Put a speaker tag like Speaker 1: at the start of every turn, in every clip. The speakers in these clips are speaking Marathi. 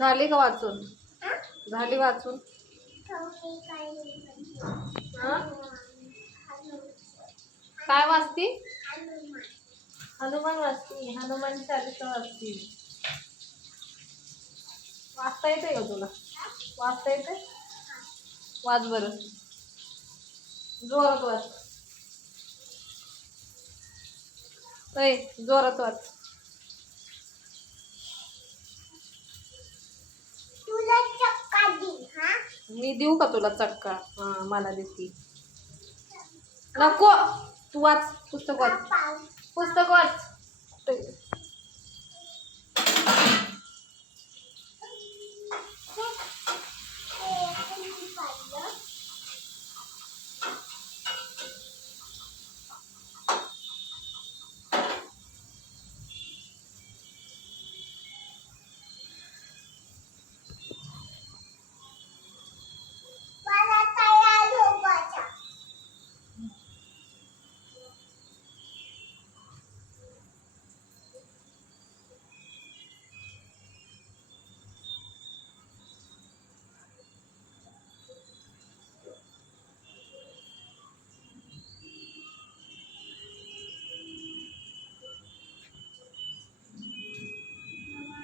Speaker 1: झाली का वाचून? झाली वाचून? काय वाचती? हनुमान वाचती. हनुमान चालिसा वाचती. वाचता येते का तुला? वाचता येते वाच बरं. जोरात वाच. जोरात वाच. मी देऊ का तुला चटका? हा मला देते. नको. तू वाच पुस्तक वाच. पुस्तक वाच.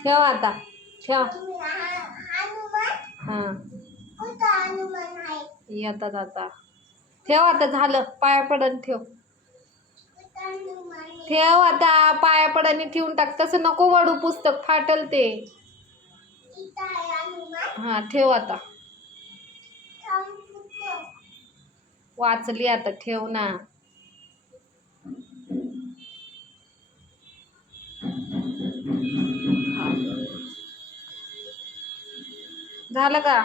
Speaker 1: ठेव आता. ठेव. हां. येतात आता. ठेव आता झालं. पाया पडन ठेव. ठेव आता. पाया पडाने ठेवून टाक. तसं नको वाढू पुस्तक. फाटल ते.
Speaker 2: हां
Speaker 1: हा ठेव आता. वाचली आता. ठेव ना. झालं का?